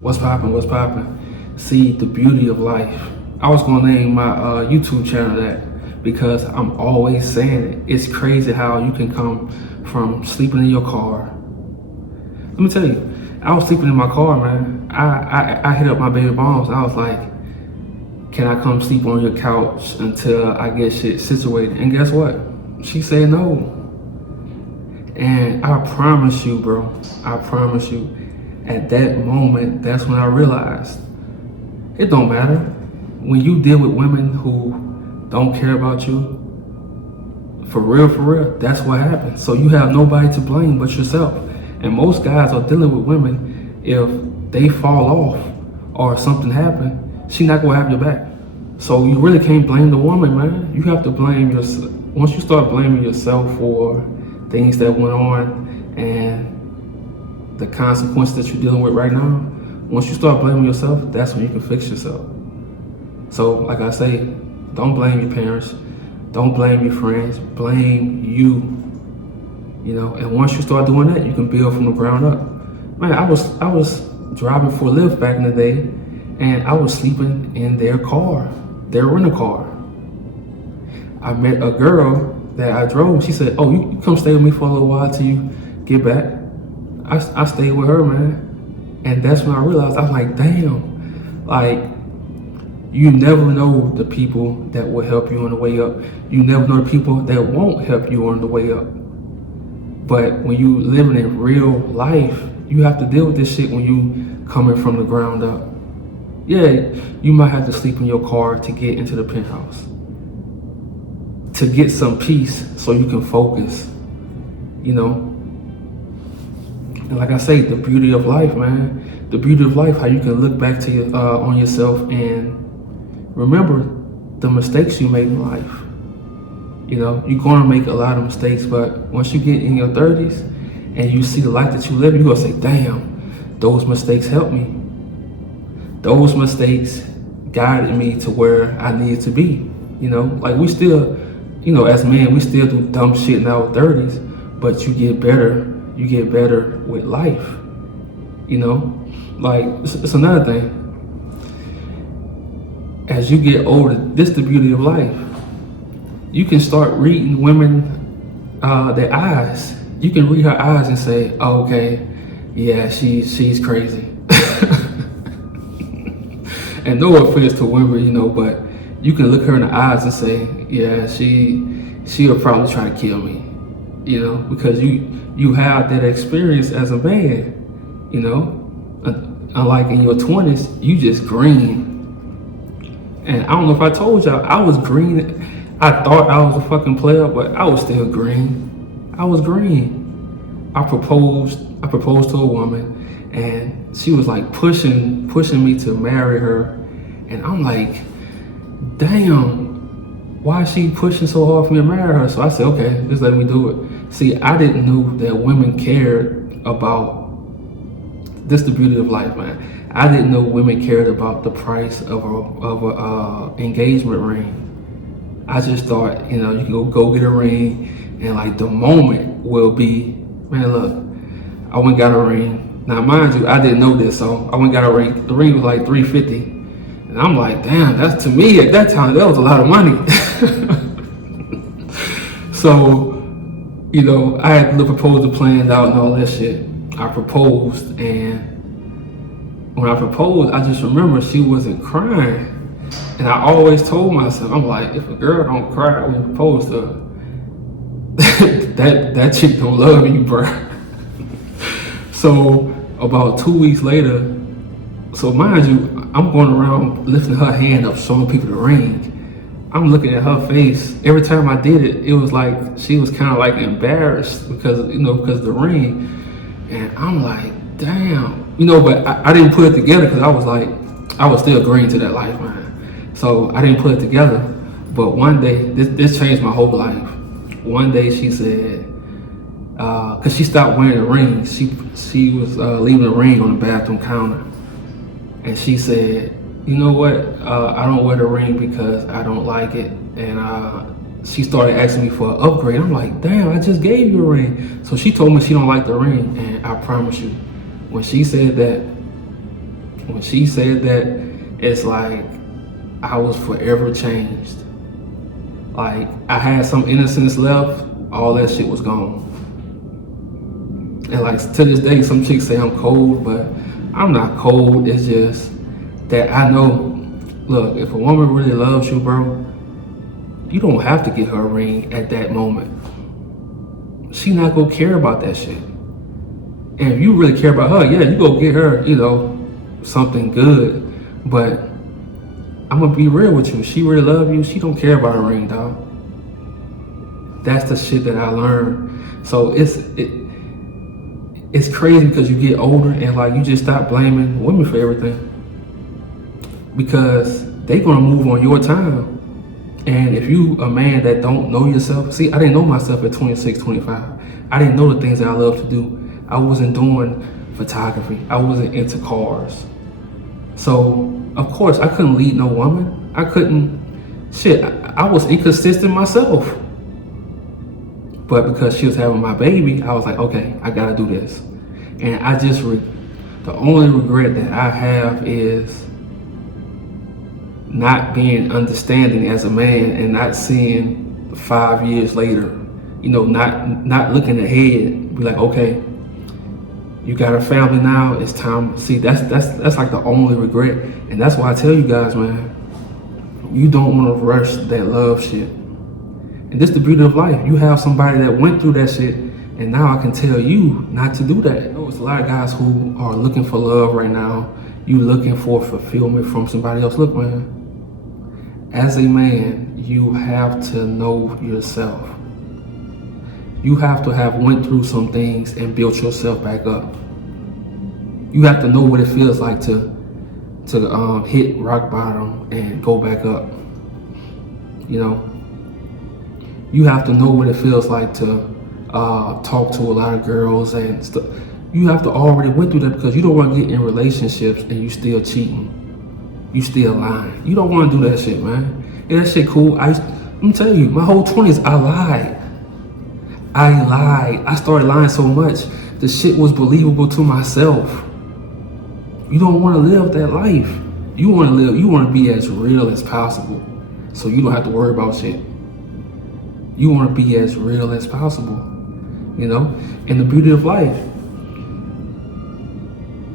What's poppin'? What's poppin'? See the beauty of life. I was gonna name my YouTube channel that because I'm always saying it. It's crazy how you can come from sleeping in your car. Let me tell you, I was sleeping in my car, man. I hit up my baby moms. I was like, "Can I come sleep on your couch until I get shit situated?" And guess what? She said no. And I promise you, bro. I promise you. At that moment, that's when I realized it don't matter. When you deal with women who don't care about you, for real, that's what happens. So you have nobody to blame but yourself. And most guys are dealing with women, if they fall off or something happen, she not gonna have your back. So you really can't blame the woman, man. You have to blame yourself. Once you start blaming yourself for things that went on and the consequences that you're dealing with right now, once you start blaming yourself, that's when you can fix yourself. So, like I say, don't blame your parents, don't blame your friends, blame you. You know, and once you start doing that, you can build from the ground up. Man, I was driving for a Lyft back in the day, and I was sleeping in their car, their rental car. I met a girl that I drove. She said, "Oh, you come stay with me for a little while till you get back." I stayed with her, man. And that's when I realized, I was like, damn, like, you never know the people that will help you on the way up. You never know the people that won't help you on the way up. But when you living in real life, you have to deal with this shit when you coming from the ground up. Yeah, you might have to sleep in your car to get into the penthouse, to get some peace so you can focus, you know? And like I say, the beauty of life, man. The beauty of life, how you can look back to your, on yourself and remember the mistakes you made in life. You know, you're gonna make a lot of mistakes, but once you get in your 30s and you see the life that you live, you're gonna say, damn, those mistakes helped me. Those mistakes guided me to where I needed to be. You know, like we still, you know, as men, we still do dumb shit in our 30s, but you get better. You get better with life, you know? Like, it's another thing. As you get older, this is the beauty of life. You can start reading women, their eyes. You can read her eyes and say, oh, okay, yeah, she's crazy. And no offense to women, you know, but you can look her in the eyes and say, yeah, she'll probably try to kill me, you know, because you have that experience as a man, you know. Unlike in your 20s, you just green. And I don't know if I told y'all, I was green. I thought I was a fucking player, but I was still green. I was green. I proposed to a woman, and she was like pushing me to marry her. And I'm like, damn, why is she pushing so hard for me to marry her? So I said, okay, just let me do it. See, I didn't know that women cared about, this the beauty of life, man. I didn't know women cared about the price of a engagement ring. I just thought, you know, you can go get a ring, and like the moment will be, man, look, I went and got a ring. Now, mind you, I didn't know this, so I went and got a ring. The ring was like $350. And I'm like, damn, that's, to me at that time, that was a lot of money. So, you know, I had the proposal planned out and all that shit. I proposed, and when I proposed, I just remember she wasn't crying. And I always told myself, I'm like, if a girl don't cry when you propose to her, that chick don't love you, bro. So about 2 weeks later, so mind you, I'm going around lifting her hand up, showing people the ring. I'm looking at her face. Every time I did it, it was like she was kind of like embarrassed because, you know, because of the ring. And I'm like, damn, you know, but I didn't put it together because I was like, I was still green to that life, man. So I didn't put it together. But one day, this changed my whole life. One day she said, because she stopped wearing the ring. She was leaving the ring on the bathroom counter. And she said, you know what, I don't wear the ring because I don't like it. And she started asking me for an upgrade. I'm like, damn, I just gave you a ring. So she told me she don't like the ring. And I promise you, when she said that, when she said that, it's like I was forever changed. Like I had some innocence left, all that shit was gone. And like to this day, some chicks say I'm cold, but I'm not cold. It's just that I know, look, if a woman really loves you, bro, you don't have to get her a ring at that moment. She not gonna care about that shit. And if you really care about her, yeah, you go get her, something good. But I'm gonna be real with you. She really love you. She don't care about a ring, dog. That's the shit that I learned. So it's crazy because you get older and like you just stop blaming women for everything, because they gonna move on your time. And if you a man that don't know yourself, see, I didn't know myself at 26, 25. I didn't know the things that I love to do. I wasn't doing photography. I wasn't into cars. So of course I couldn't lead no woman. I couldn't, I was inconsistent myself. But because she was having my baby, I was like, okay, I gotta do this. And I just, the only regret that I have is not being understanding as a man and not seeing 5 years later, not looking ahead, be like, okay, you got a family now, it's time. See, that's like the only regret. And that's why I tell you guys, man, you don't want to rush that love shit. And this is the beauty of life. You have somebody that went through that shit, and now I can tell you not to do that. I know it's a lot of guys who are looking for love right now. You looking for fulfillment from somebody else. Look, man, as a man, you have to know yourself. You have to have went through some things and built yourself back up. You have to know what it feels like to hit rock bottom and go back up. You have to know what it feels like to talk to a lot of girls and stuff. You have to already went through that, because you don't want to get in relationships and you still cheating. You still lying. You don't want to do that shit, man. Yeah, that shit cool. Let me tell you, my whole 20s, I lied. I started lying so much, the shit was believable to myself. You don't want to live that life. You want to be as real as possible, so you don't have to worry about shit. You want to be as real as possible, and the beauty of life.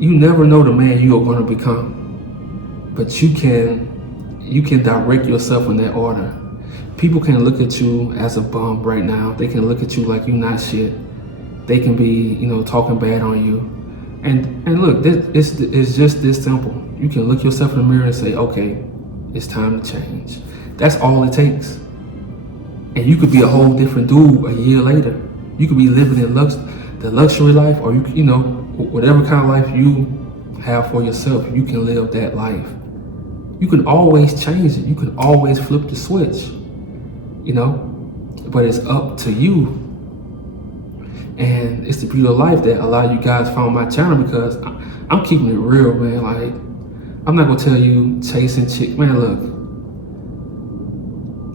You never know the man you are going to become, but you can direct yourself in that order. People can look at you as a bum right now. They can look at you like you're not shit. They can be, talking bad on you. And look, it's just this simple. You can look yourself in the mirror and say, okay, it's time to change. That's all it takes. And you could be a whole different dude a year later. You could be living in the luxury life, or whatever kind of life you have for yourself, you can live that life. You can always change it. You can always flip the switch, but it's up to you. And it's the beauty of life that a lot of you guys found my channel, because I'm keeping it real, man. Like, I'm not gonna tell you chasing chicks, man. Look,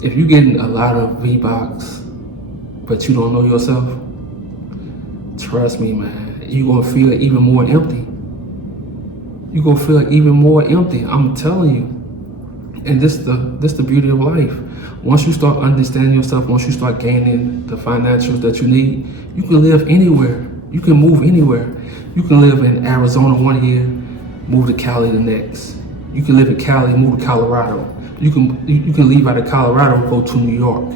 if you're getting a lot of V-Box, but you don't know yourself, trust me, man, you're gonna feel even more empty. You're gonna feel even more empty, I'm telling you. And this the beauty of life. Once you start understanding yourself, once you start gaining the financials that you need, you can live anywhere. You can move anywhere. You can live in Arizona 1 year, move to Cali the next. You can live in Cali, move to Colorado. You can leave out of Colorado, go to New York.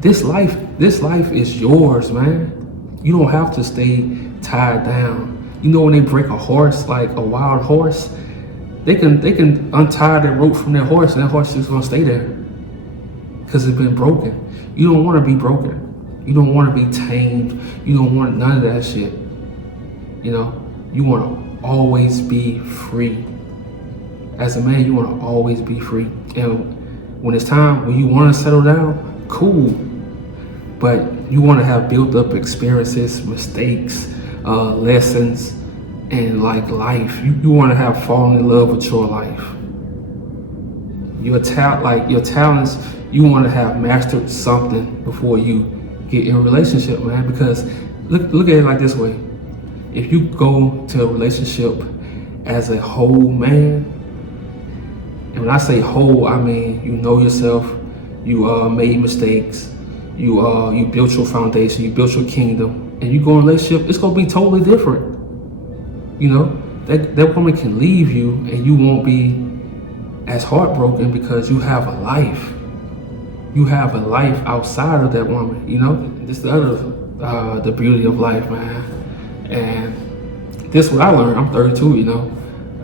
This life is yours, man. You don't have to stay tied down. When they break a horse, like a wild horse, they can untie the rope from their horse, and that horse is gonna stay there because it's been broken. You don't want to be broken. You don't want to be tamed. You don't want none of that shit. You want to always be free. As a man, you want to always be free. And when it's time, when you want to settle down, cool. But you want to have built up experiences, mistakes, lessons, and like life. You want to have fallen in love with your life. Your talents, you want to have mastered something before you get in a relationship, man. Because look at it like this way. If you go to a relationship as a whole man, and when I say whole, I mean you know yourself, you made mistakes, you built your foundation, you built your kingdom, and you go in a relationship, it's gonna be totally different. You know, that woman can leave you and you won't be as heartbroken because you have a life. You have a life outside of that woman. You know, this is the other the beauty of life, man. And this is what I learned. I'm 32. You know,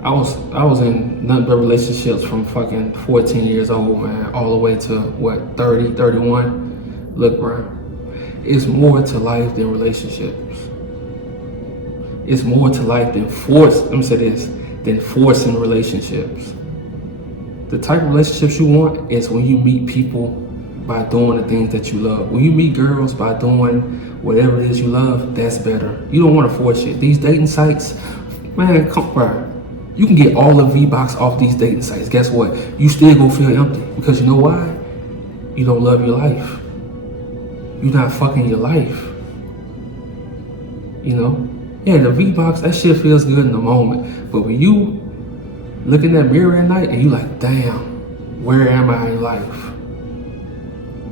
I was in nothing but relationships from fucking 14 years old, man, all the way to what 30, 31. Look, bro, it's more to life than relationships. It's more to life than let me say this, than forcing relationships. The type of relationships you want is when you meet people by doing the things that you love. When you meet girls by doing whatever it is you love, that's better. You don't want to force shit. These dating sites, man, come on. You can get all the V-Box off these dating sites. Guess what? You still gonna feel empty. Because you know why? You don't love your life. You're not fucking your life. You know? Yeah, the V-Box, that shit feels good in the moment. But when you look in that mirror at night and you like, damn, where am I in life?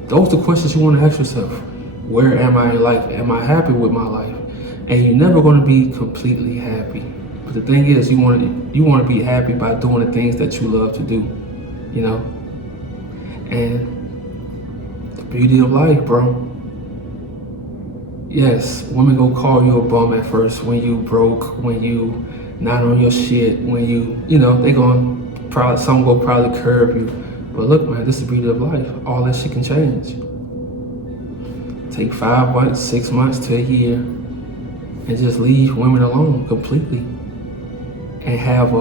Those are the questions you want to ask yourself. Where am I in life? Am I happy with my life? And you're never going to be completely happy. But the thing is, you want to be happy by doing the things that you love to do, you know? And the beauty of life, bro. Yes, women gonna call you a bum at first when you broke, when you not on your shit, when you know, some will probably curb you. But look, man, this is the beauty of life. All that shit can change. Take 5 months, 6 months to a year, and just leave women alone completely. And have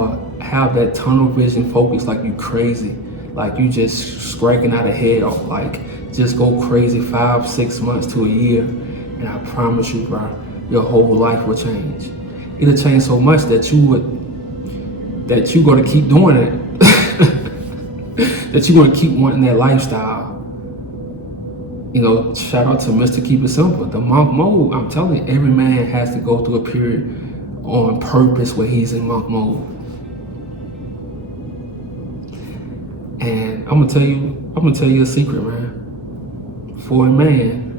that tunnel vision focus like you crazy. Like you just scraping out of head off, like just go crazy 5, 6 months to a year. And I promise you, bro, your whole life will change. It'll change so much that you're gonna keep doing it. That you're gonna keep wanting that lifestyle. You know, shout out to Mr. Keep It Simple. The monk mode, I'm telling you, every man has to go through a period on purpose where he's in monk mode. And I'm gonna tell you a secret, man. For a man,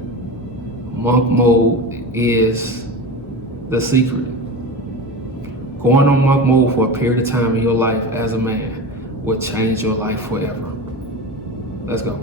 monk mode is the secret. Going on monk mode for a period of time in your life as a man will change your life forever. Let's go.